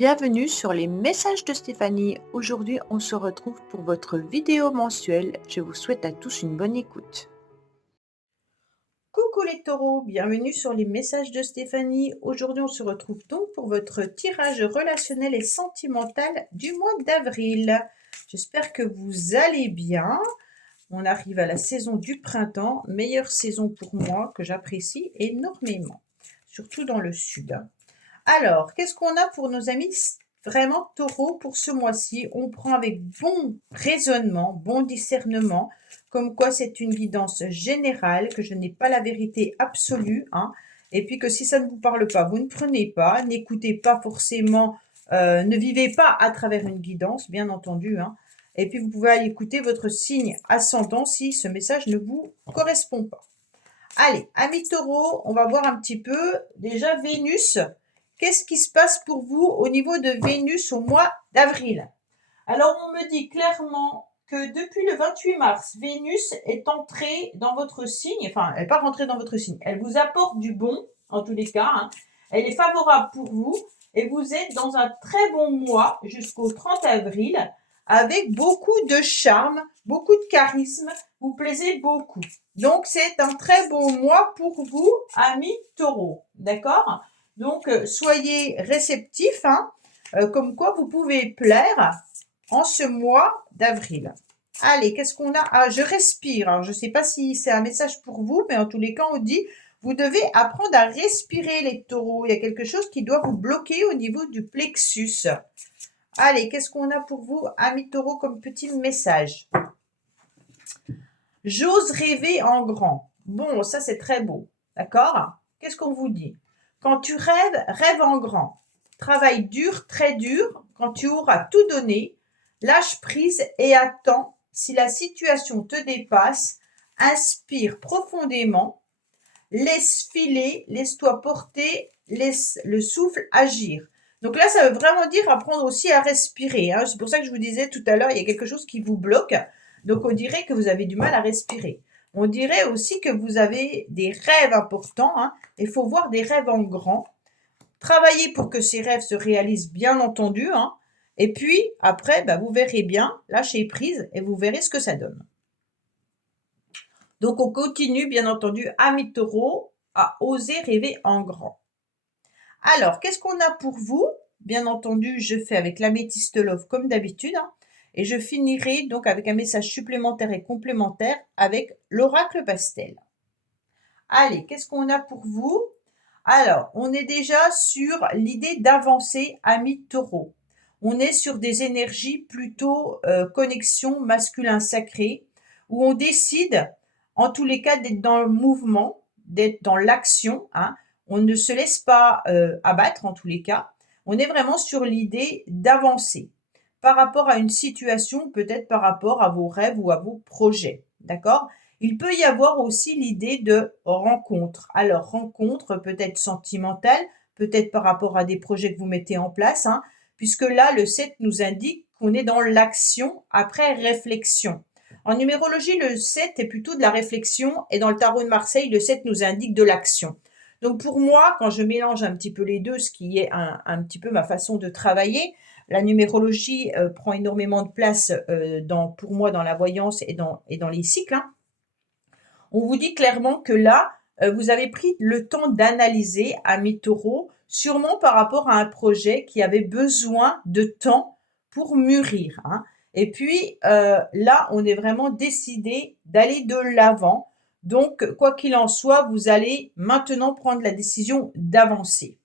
Bienvenue sur les messages de Stéphanie. Aujourd'hui, on se retrouve pour votre vidéo mensuelle. Je vous souhaite à tous une bonne écoute. Coucou les taureaux, bienvenue sur les messages de Stéphanie. Aujourd'hui, on se retrouve donc pour votre tirage relationnel et sentimental du mois d'avril. J'espère que vous allez bien. On arrive à la saison du printemps, meilleure saison pour moi que j'apprécie énormément, surtout dans le sud. Alors, qu'est-ce qu'on a pour nos amis vraiment taureaux pour ce mois-ci? On prend avec bon raisonnement, bon discernement, comme quoi c'est une guidance générale, que je n'ai pas la vérité absolue, hein, et puis que si ça ne vous parle pas, vous ne prenez pas, n'écoutez pas forcément, ne vivez pas à travers une guidance, bien entendu, hein, et puis vous pouvez aller écouter votre signe ascendant si ce message ne vous correspond pas. Allez, amis taureaux, on va voir un petit peu déjà Vénus. Qu'est-ce qui se passe pour vous au niveau de Vénus au mois d'avril? Alors, on me dit clairement que depuis le 28 mars, Vénus est entrée dans votre signe. Enfin, elle n'est pas rentrée dans votre signe. Elle vous apporte du bon, en tous les cas, hein. Elle est favorable pour vous et vous êtes dans un très bon mois jusqu'au 30 avril avec beaucoup de charme, beaucoup de charisme. Vous plaisez beaucoup. Donc, c'est un très bon mois pour vous, amis taureaux. D'accord? Donc, soyez réceptifs, hein, comme quoi vous pouvez plaire en ce mois d'avril. Allez, qu'est-ce qu'on a? Ah, je respire. Alors, je ne sais pas si c'est un message pour vous, mais en tous les cas, on dit, vous devez apprendre à respirer les taureaux. Il y a quelque chose qui doit vous bloquer au niveau du plexus. Allez, qu'est-ce qu'on a pour vous, amis taureaux, comme petit message? J'ose rêver en grand. Bon, ça, c'est très beau. D'accord? Qu'est-ce qu'on vous dit? Quand tu rêves, rêve en grand. Travaille dur, très dur. Quand tu auras tout donné, lâche prise et attends. Si la situation te dépasse, inspire profondément. Laisse filer, laisse-toi porter, laisse le souffle agir. Donc là, ça veut vraiment dire apprendre aussi à respirer, hein. C'est pour ça que je vous disais tout à l'heure, il y a quelque chose qui vous bloque. Donc on dirait que vous avez du mal à respirer. On dirait aussi que vous avez des rêves importants, hein. Il faut voir des rêves en grand. Travaillez pour que ces rêves se réalisent, bien entendu, hein. Et puis après, vous verrez bien, lâchez prise et vous verrez ce que ça donne. Donc, on continue, bien entendu, amis taureaux, à oser rêver en grand. Alors, qu'est-ce qu'on a pour vous? Bien entendu, je fais avec l'améthyste love comme d'habitude, hein, et je finirai donc avec un message supplémentaire et complémentaire avec l'oracle pastel. Allez, qu'est-ce qu'on a pour vous? Alors, on est déjà sur l'idée d'avancer, amis taureaux. On est sur des énergies plutôt connexion masculin sacré, où on décide, en tous les cas, d'être dans le mouvement, d'être dans l'action, hein. On ne se laisse pas abattre, en tous les cas. On est vraiment sur l'idée d'avancer par rapport à une situation, peut-être par rapport à vos rêves ou à vos projets. D'accord? Il peut y avoir aussi l'idée de rencontre. Alors, rencontre peut-être sentimentale, peut-être par rapport à des projets que vous mettez en place, hein, puisque là, le 7 nous indique qu'on est dans l'action après réflexion. En numérologie, le 7 est plutôt de la réflexion et dans le tarot de Marseille, le 7 nous indique de l'action. Donc pour moi, quand je mélange un petit peu les deux, ce qui est un petit peu ma façon de travailler, la numérologie prend énormément de place pour moi dans la voyance et dans les cycles, hein. On vous dit clairement que là, vous avez pris le temps d'analyser, amis taureaux, sûrement par rapport à un projet qui avait besoin de temps pour mûrir, hein. Et puis là, on est vraiment décidé d'aller de l'avant. Donc, quoi qu'il en soit, vous allez maintenant prendre la décision d'avancer.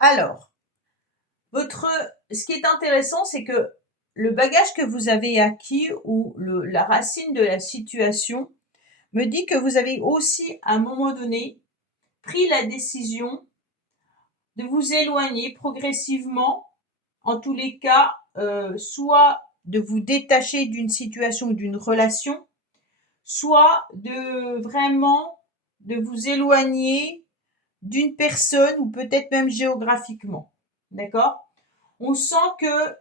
Alors, ce qui est intéressant, c'est que le bagage que vous avez acquis ou la racine de la situation me dit que vous avez aussi, à un moment donné, pris la décision de vous éloigner progressivement, en tous les cas, soit de vous détacher d'une situation ou d'une relation, soit de vous éloigner d'une personne ou peut-être même géographiquement. D'accord? On sent que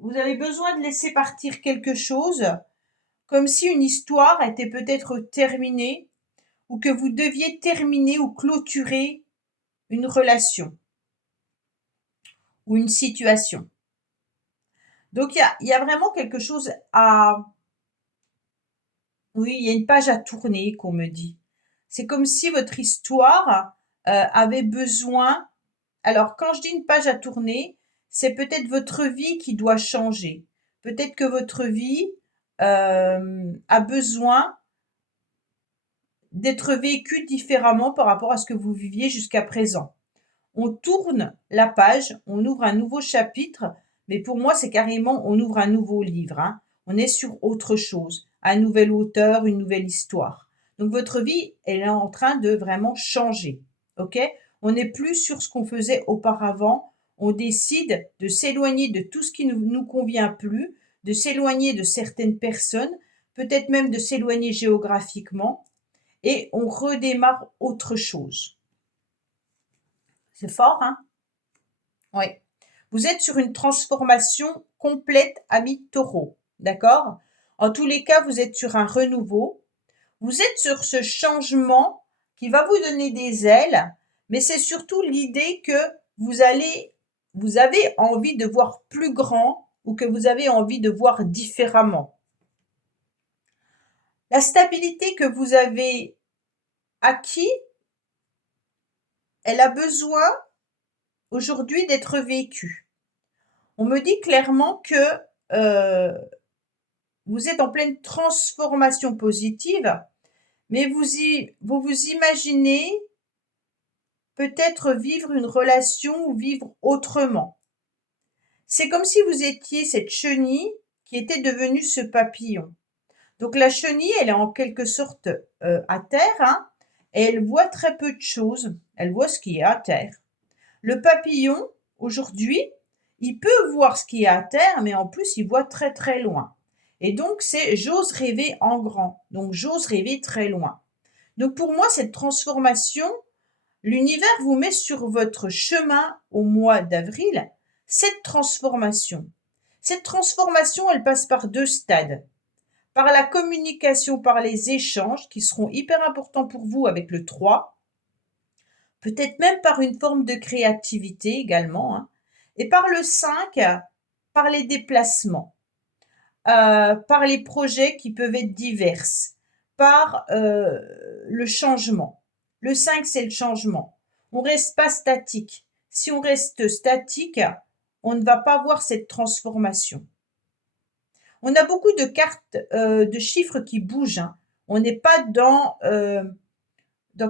vous avez besoin de laisser partir quelque chose, comme si une histoire était peut-être terminée, ou que vous deviez terminer ou clôturer une relation ou une situation. Donc, il y a vraiment quelque chose à... Oui, il y a une page à tourner, qu'on me dit. C'est comme si votre histoire avait besoin... Alors, quand je dis une page à tourner, c'est peut-être votre vie qui doit changer. Peut-être que votre vie a besoin d'être vécue différemment par rapport à ce que vous viviez jusqu'à présent. On tourne la page, on ouvre un nouveau chapitre, mais pour moi, c'est carrément, on ouvre un nouveau livre, hein. On est sur autre chose, un nouvel auteur, une nouvelle histoire. Donc, votre vie, elle est en train de vraiment changer, ok? On n'est plus sur ce qu'on faisait auparavant. On décide de s'éloigner de tout ce qui ne nous convient plus, de s'éloigner de certaines personnes, peut-être même de s'éloigner géographiquement, et on redémarre autre chose. C'est fort, hein? Oui. Vous êtes sur une transformation complète, ami taureau, d'accord? En tous les cas, vous êtes sur un renouveau. Vous êtes sur ce changement qui va vous donner des ailes, mais c'est surtout l'idée que vous avez envie de voir plus grand ou que vous avez envie de voir différemment. La stabilité que vous avez acquis, elle a besoin aujourd'hui d'être vécue. On me dit clairement que vous êtes en pleine transformation positive, mais vous vous imaginez peut-être vivre une relation ou vivre autrement. C'est comme si vous étiez cette chenille qui était devenue ce papillon. Donc la chenille, elle est en quelque sorte à terre, hein, et elle voit très peu de choses. Elle voit ce qui est à terre. Le papillon, aujourd'hui, il peut voir ce qui est à terre, mais en plus, il voit très très loin. Et donc, c'est j'ose rêver en grand. Donc, j'ose rêver très loin. Donc, pour moi, cette transformation, l'univers vous met sur votre chemin au mois d'avril cette transformation. Cette transformation, elle passe par deux stades. Par la communication, par les échanges qui seront hyper importants pour vous avec le 3, peut-être même par une forme de créativité également, hein, et par le 5, par les déplacements, par les projets qui peuvent être divers, par le changement. Le 5, c'est le changement. On ne reste pas statique. Si on reste statique, on ne va pas voir cette transformation. On a beaucoup de cartes, de chiffres qui bougent, hein. On n'est pas dans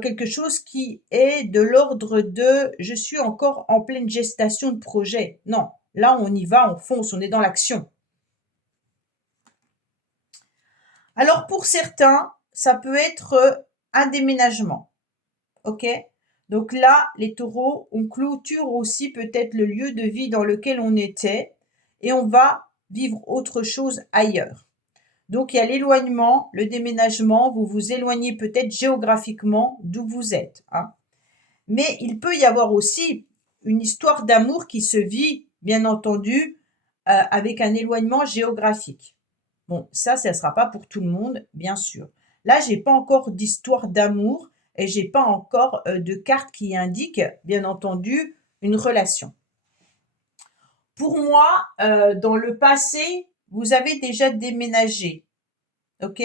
quelque chose qui est de l'ordre de « je suis encore en pleine gestation de projet ». Non, là on y va, on fonce, on est dans l'action. Alors pour certains, ça peut être un déménagement, ok? Donc là, les taureaux, on clôture aussi peut-être le lieu de vie dans lequel on était et on va vivre autre chose ailleurs. Donc, il y a l'éloignement, le déménagement, vous vous éloignez peut-être géographiquement d'où vous êtes, hein. Mais il peut y avoir aussi une histoire d'amour qui se vit, bien entendu, avec un éloignement géographique. Bon, ça ne sera pas pour tout le monde, bien sûr. Là, j'ai pas encore d'histoire d'amour et j'ai pas encore de carte qui indique, bien entendu, une relation. Pour moi, dans le passé, vous avez déjà déménagé, ok?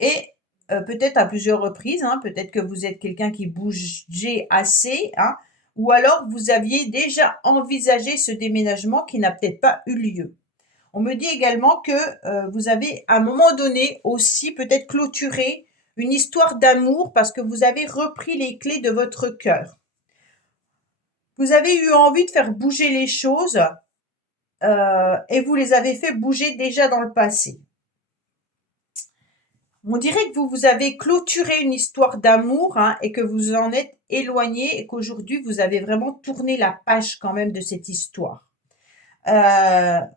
Et peut-être à plusieurs reprises, hein, peut-être que vous êtes quelqu'un qui bougeait assez, hein, ou alors vous aviez déjà envisagé ce déménagement qui n'a peut-être pas eu lieu. On me dit également que vous avez à un moment donné aussi peut-être clôturé une histoire d'amour parce que vous avez repris les clés de votre cœur. Vous avez eu envie de faire bouger les choses et vous les avez fait bouger déjà dans le passé. On dirait que vous avez clôturé une histoire d'amour, hein, et que vous en êtes éloigné et qu'aujourd'hui, vous avez vraiment tourné la page quand même de cette histoire. Ça,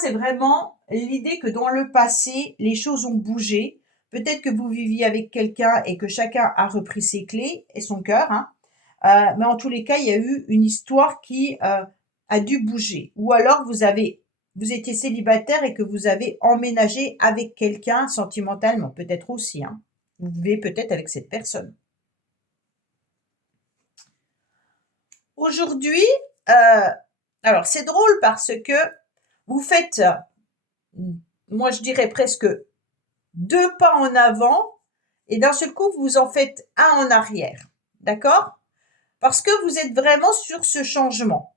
c'est vraiment l'idée que dans le passé, les choses ont bougé. Peut-être que vous viviez avec quelqu'un et que chacun a repris ses clés et son cœur, hein. Mais en tous les cas, il y a eu une histoire qui a dû bouger. Ou alors, vous étiez célibataire et que vous avez emménagé avec quelqu'un sentimentalement, peut-être aussi, hein. vous vivez peut-être avec cette personne. Aujourd'hui, alors c'est drôle parce que vous faites, moi je dirais presque 2 pas en avant et d'un seul coup vous en faites un en arrière. D'accord? Parce que vous êtes vraiment sur ce changement.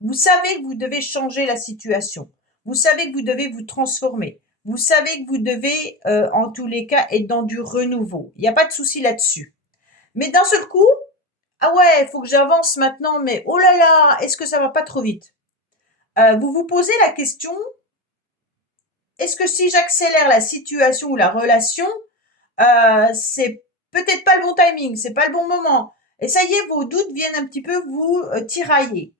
Vous savez que vous devez changer la situation. Vous savez que vous devez vous transformer. Vous savez que vous devez, en tous les cas, être dans du renouveau. Il n'y a pas de souci là-dessus. Mais d'un seul coup, ah ouais, il faut que j'avance maintenant, mais oh là là, est-ce que ça va pas trop vite? Vous vous posez la question, est-ce que si j'accélère la situation ou la relation, c'est peut-être pas le bon timing, c'est pas le bon moment. Et ça y est, vos doutes viennent un petit peu vous tirailler.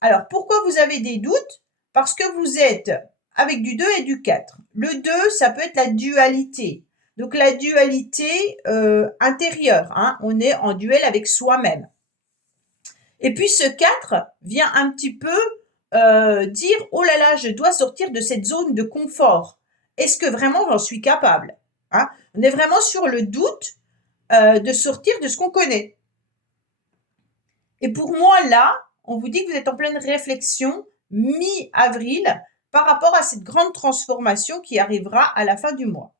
Alors, pourquoi vous avez des doutes? Parce que vous êtes avec du 2 et du 4. Le 2, ça peut être la dualité. Donc, la dualité intérieure. Hein, on est en duel avec soi-même. Et puis, ce 4 vient un petit peu dire, oh là là, je dois sortir de cette zone de confort. Est-ce que vraiment j'en suis capable? Hein, on est vraiment sur le doute de sortir de ce qu'on connaît. Et pour moi, là, on vous dit que vous êtes en pleine réflexion mi-avril par rapport à cette grande transformation qui arrivera à la fin du mois.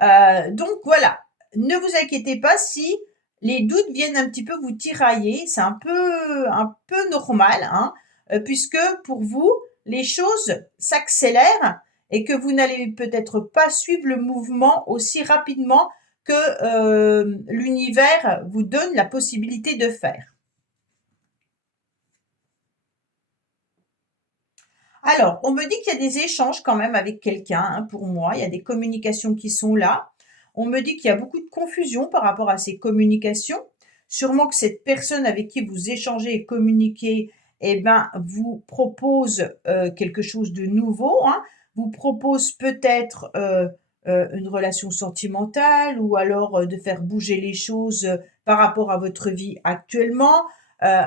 Donc voilà, ne vous inquiétez pas si les doutes viennent un petit peu vous tirailler, c'est un peu normal, hein, puisque pour vous, les choses s'accélèrent et que vous n'allez peut-être pas suivre le mouvement aussi rapidement que l'univers vous donne la possibilité de faire. Alors, on me dit qu'il y a des échanges quand même avec quelqu'un, hein, pour moi. Il y a des communications qui sont là. On me dit qu'il y a beaucoup de confusion par rapport à ces communications. Sûrement que cette personne avec qui vous échangez et communiquez, eh ben, vous propose quelque chose de nouveau, hein. Vous propose peut-être une relation sentimentale ou alors de faire bouger les choses par rapport à votre vie actuellement. Euh,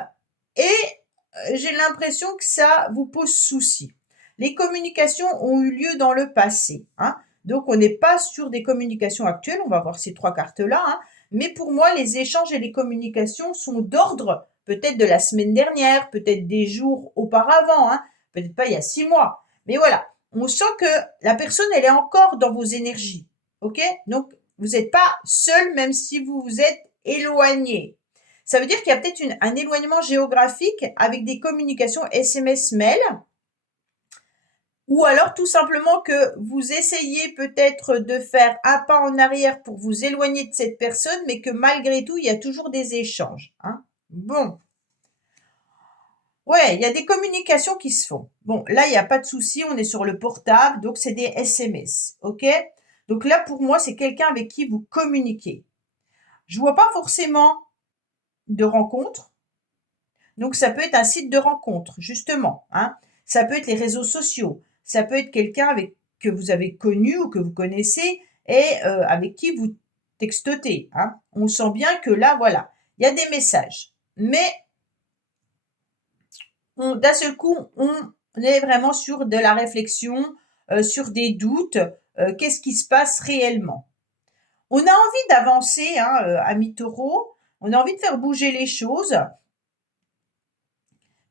et j'ai l'impression que ça vous pose souci. Les communications ont eu lieu dans le passé, hein. Donc on n'est pas sur des communications actuelles, on va voir ces 3 cartes-là, hein. Mais pour moi, les échanges et les communications sont d'ordre peut-être de la semaine dernière, peut-être des jours auparavant, hein. Peut-être pas il y a 6 mois. Mais voilà, on sent que la personne, elle est encore dans vos énergies. OK? Donc vous n'êtes pas seul même si vous vous êtes éloigné. Ça veut dire qu'il y a peut-être un éloignement géographique avec des communications SMS mail, ou alors tout simplement que vous essayez peut-être de faire un pas en arrière pour vous éloigner de cette personne, mais que malgré tout, il y a toujours des échanges. Hein. Bon. Ouais, il y a des communications qui se font. Bon, là, il n'y a pas de souci, on est sur le portable, donc c'est des SMS. OK? Donc là, pour moi, c'est quelqu'un avec qui vous communiquez. Je vois pas forcément de rencontre. Donc ça peut être un site de rencontre, justement, hein. Ça peut être les réseaux sociaux. Ça peut être quelqu'un avec que vous avez connu ou que vous connaissez et avec qui vous textotez, hein. On sent bien que là, voilà, il y a des messages. Mais d'un seul coup, on est vraiment sur de la réflexion, sur des doutes, qu'est-ce qui se passe réellement? On a envie d'avancer, hein, amis taureaux, on a envie de faire bouger les choses.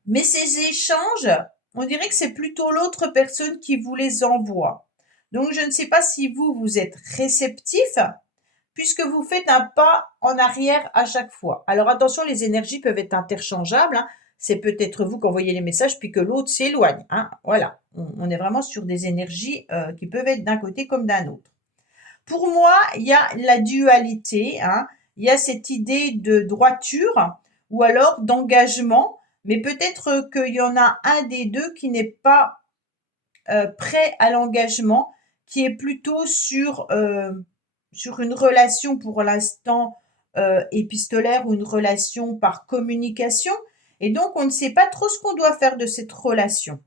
Mais ces échanges, on dirait que c'est plutôt l'autre personne qui vous les envoie. Donc je ne sais pas si vous, vous êtes réceptif, puisque vous faites un pas en arrière à chaque fois. Alors attention, les énergies peuvent être interchangeables, hein. C'est peut-être vous qui envoyez les messages, puis que l'autre s'éloigne, hein. Voilà, on est vraiment sur des énergies qui peuvent être d'un côté comme d'un autre. Pour moi, il y a la dualité, hein. Il y a cette idée de droiture ou alors d'engagement, mais peut-être qu'il y en a un des deux qui n'est pas prêt à l'engagement, qui est plutôt sur une relation pour l'instant épistolaire ou une relation par communication. Et donc, on ne sait pas trop ce qu'on doit faire de cette relation.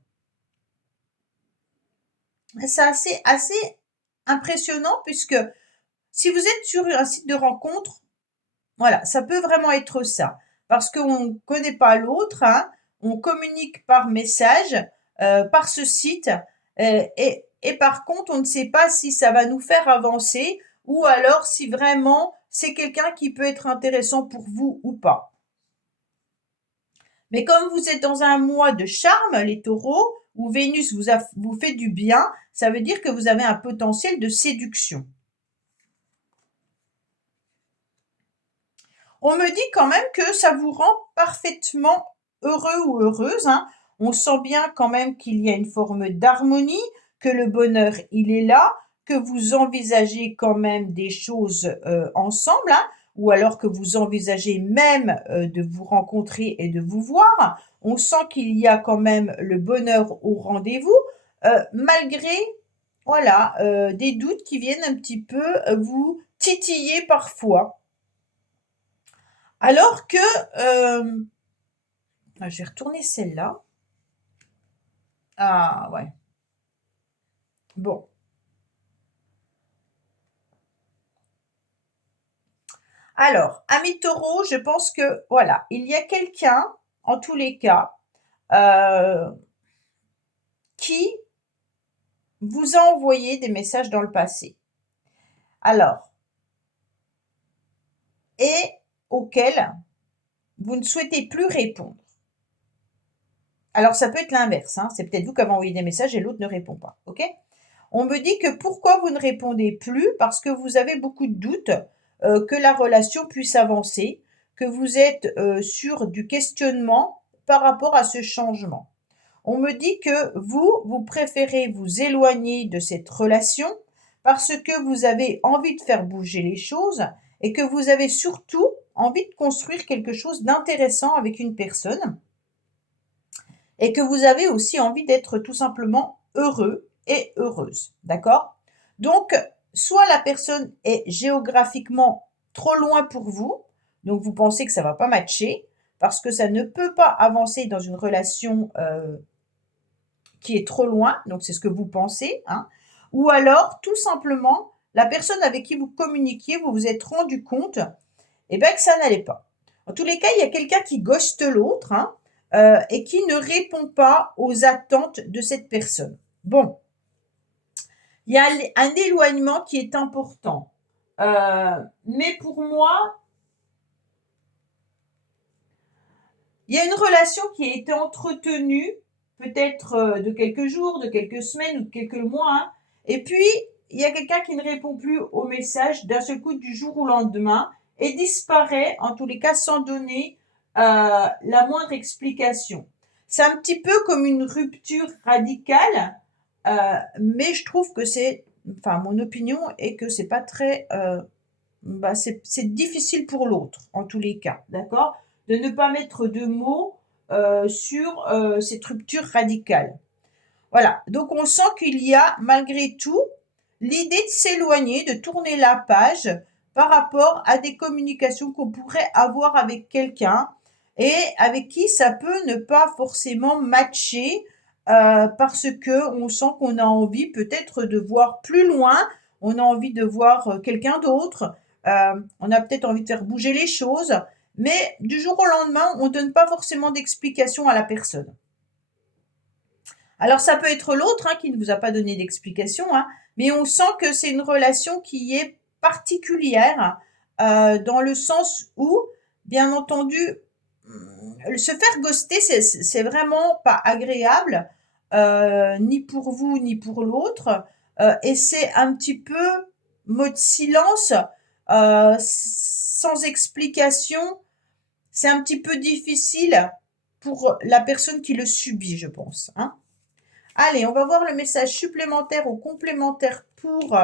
C'est assez impressionnant puisque si vous êtes sur un site de rencontre, voilà, ça peut vraiment être ça. Parce qu'on ne connaît pas l'autre, hein, on communique par message, par ce site, et par contre, on ne sait pas si ça va nous faire avancer ou alors si vraiment c'est quelqu'un qui peut être intéressant pour vous ou pas. Mais comme vous êtes dans un mois de charme, les taureaux, où Vénus vous fait du bien, ça veut dire que vous avez un potentiel de séduction. On me dit quand même que ça vous rend parfaitement heureux ou heureuse, hein. On sent bien quand même qu'il y a une forme d'harmonie, que le bonheur, il est là, que vous envisagez quand même des choses ensemble, hein, ou alors que vous envisagez même de vous rencontrer et de vous voir. On sent qu'il y a quand même le bonheur au rendez-vous, malgré voilà, des doutes qui viennent un petit peu vous titiller parfois. Alors que, je vais retourner celle-là. Ah ouais. Bon. Alors, amis taureaux, je pense que voilà, il y a quelqu'un, en tous les cas, euh, qui vous a envoyé des messages dans le passé. Alors, et auquel vous ne souhaitez plus répondre. Alors, ça peut être l'inverse, hein. C'est peut-être vous qui avez envoyé des messages et l'autre ne répond pas. OK? On me dit que pourquoi vous ne répondez plus? Parce que vous avez beaucoup de doutes que la relation puisse avancer, que vous êtes sur du questionnement par rapport à ce changement. On me dit que vous préférez vous éloigner de cette relation parce que vous avez envie de faire bouger les choses et que vous avez surtout envie de construire quelque chose d'intéressant avec une personne et que vous avez aussi envie d'être tout simplement heureux et heureuse. D'accord? Donc, soit la personne est géographiquement trop loin pour vous, donc vous pensez que ça ne va pas matcher, parce que ça ne peut pas avancer dans une relation qui est trop loin, donc c'est ce que vous pensez, hein, ou alors tout simplement la personne avec qui vous communiquiez, vous vous êtes rendu compte que ça n'allait pas. En tous les cas, il y a quelqu'un qui ghoste l'autre, hein, et qui ne répond pas aux attentes de cette personne. Bon, il y a un éloignement qui est important. Mais pour moi, il y a une relation qui a été entretenue, peut-être de quelques jours, de quelques semaines ou de quelques mois, hein, et puis il y a quelqu'un qui ne répond plus au message d'un seul coup du jour au lendemain et disparaît, en tous les cas, sans donner la moindre explication. C'est un petit peu comme une rupture radicale, mais je trouve que enfin, mon opinion est que c'est pas très, c'est difficile pour l'autre, en tous les cas, d'accord? De ne pas mettre de mots sur cette rupture radicale. Voilà, donc on sent qu'il y a malgré tout l'idée de s'éloigner, de tourner la page par rapport à des communications qu'on pourrait avoir avec quelqu'un et avec qui ça peut ne pas forcément matcher parce que on sent qu'on a envie peut-être de voir plus loin, on a envie de voir quelqu'un d'autre, on a peut-être envie de faire bouger les choses, mais du jour au lendemain, on ne donne pas forcément d'explication à la personne. Alors ça peut être l'autre qui ne vous a pas donné d'explication, mais on sent que c'est une relation qui est particulière dans le sens où, bien entendu, se faire ghoster, c'est vraiment pas agréable, ni pour vous ni pour l'autre, et c'est un petit peu mode silence, sans explication. C'est un petit peu difficile pour la personne qui le subit, je pense, hein. Allez, on va voir le message supplémentaire ou complémentaire pour,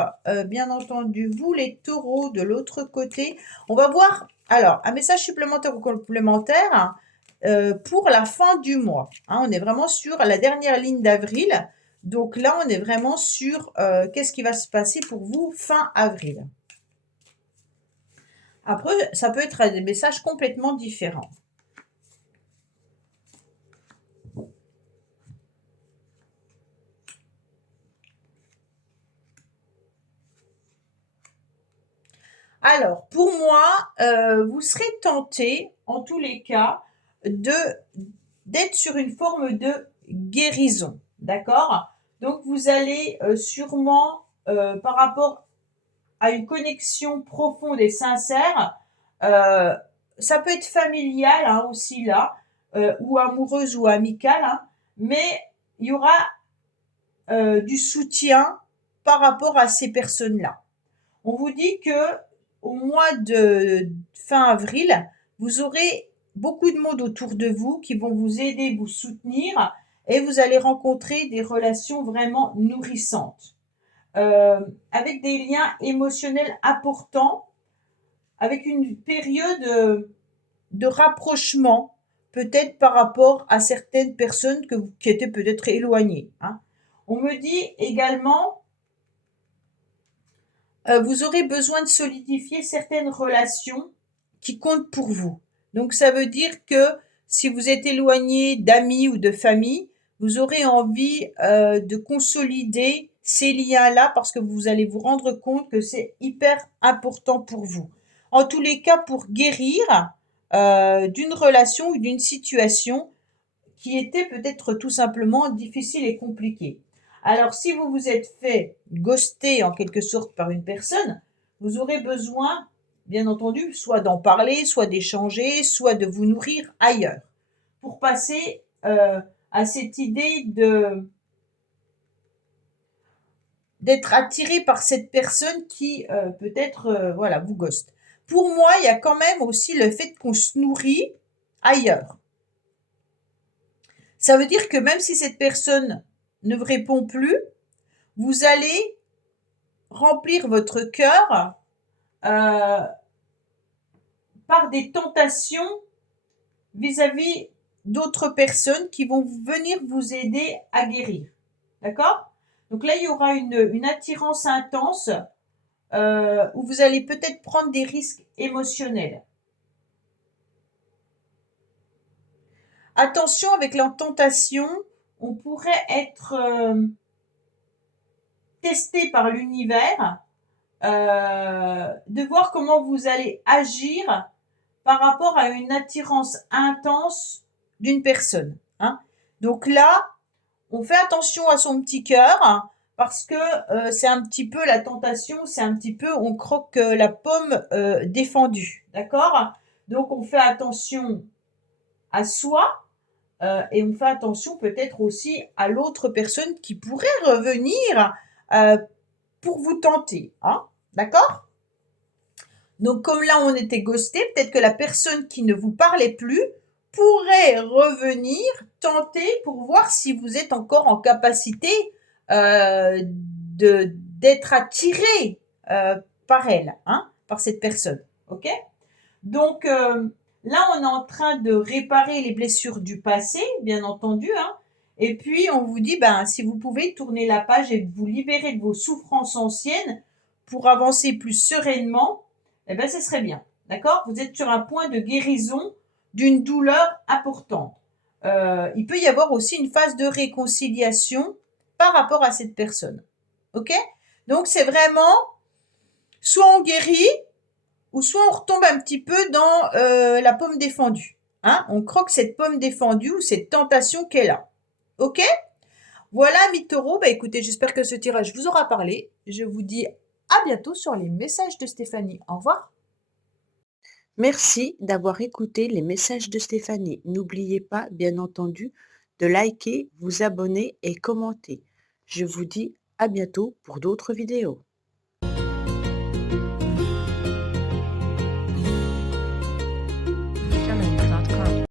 bien entendu, vous les taureaux de l'autre côté. On va voir, alors, un message supplémentaire ou complémentaire pour la fin du mois, hein. On est vraiment sur la dernière ligne d'avril. Donc là, on est vraiment sur qu'est-ce qui va se passer pour vous fin avril. Après, ça peut être des messages complètement différents. Alors, pour moi, vous serez tenté, en tous les cas, d'être sur une forme de guérison, d'accord? Donc, vous allez sûrement, par rapport à une connexion profonde et sincère. Ça peut être familial hein, aussi là, ou amoureuse ou amicale, hein, mais il y aura du soutien par rapport à ces personnes-là. On vous dit que au mois de fin avril, vous aurez beaucoup de monde autour de vous qui vont vous aider, vous soutenir, et vous allez rencontrer des relations vraiment nourrissantes, avec des liens émotionnels importants, avec une période de rapprochement, peut-être par rapport à certaines personnes qui étaient peut-être éloignées, hein. On me dit également, vous aurez besoin de solidifier certaines relations qui comptent pour vous. Donc ça veut dire que si vous êtes éloigné d'amis ou de famille, vous aurez envie de consolider ces liens-là parce que vous allez vous rendre compte que c'est hyper important pour vous. En tous les cas, pour guérir d'une relation ou d'une situation qui était peut-être tout simplement difficile et compliquée. Alors, si vous vous êtes fait ghoster en quelque sorte par une personne, vous aurez besoin, bien entendu, soit d'en parler, soit d'échanger, soit de vous nourrir ailleurs, pour passer à cette idée d'être attiré par cette personne qui peut-être voilà vous ghost. Pour moi, il y a quand même aussi le fait qu'on se nourrit ailleurs. Ça veut dire que même si cette personne ne vous répond plus, vous allez remplir votre cœur euh, par des tentations vis-à-vis d'autres personnes qui vont venir vous aider à guérir. D'accord? Donc là, il y aura une attirance intense où vous allez peut-être prendre des risques émotionnels. Attention avec la tentation, on pourrait être testé par l'univers, de voir comment vous allez agir par rapport à une attirance intense d'une personne, hein. Donc là, on fait attention à son petit cœur hein, parce que c'est un petit peu la tentation, c'est un petit peu on croque la pomme défendue, d'accord? Donc on fait attention à soi et on fait attention peut-être aussi à l'autre personne qui pourrait revenir euh, pour vous tenter, hein, d'accord? Donc comme là on était ghosté, peut-être que la personne qui ne vous parlait plus pourrait revenir tenter pour voir si vous êtes encore en capacité d'être attiré par elle, hein, par cette personne. Ok? Donc là on est en train de réparer les blessures du passé, bien entendu, hein. Et puis on vous dit ben si vous pouvez tourner la page et vous libérer de vos souffrances anciennes pour avancer plus sereinement, eh ben ce serait bien. D'accord? Vous êtes sur un point de guérison d'une douleur importante. Il peut y avoir aussi une phase de réconciliation par rapport à cette personne. Ok? Donc c'est vraiment soit on guérit, ou soit on retombe un petit peu dans la pomme défendue. Hein, on croque cette pomme défendue ou cette tentation qu'elle a. Ok? Voilà, mes taureaux. Bah, écoutez, j'espère que ce tirage vous aura parlé. Je vous dis à bientôt sur les messages de Stéphanie. Au revoir. Merci d'avoir écouté les messages de Stéphanie. N'oubliez pas, bien entendu, de liker, vous abonner et commenter. Je vous dis à bientôt pour d'autres vidéos.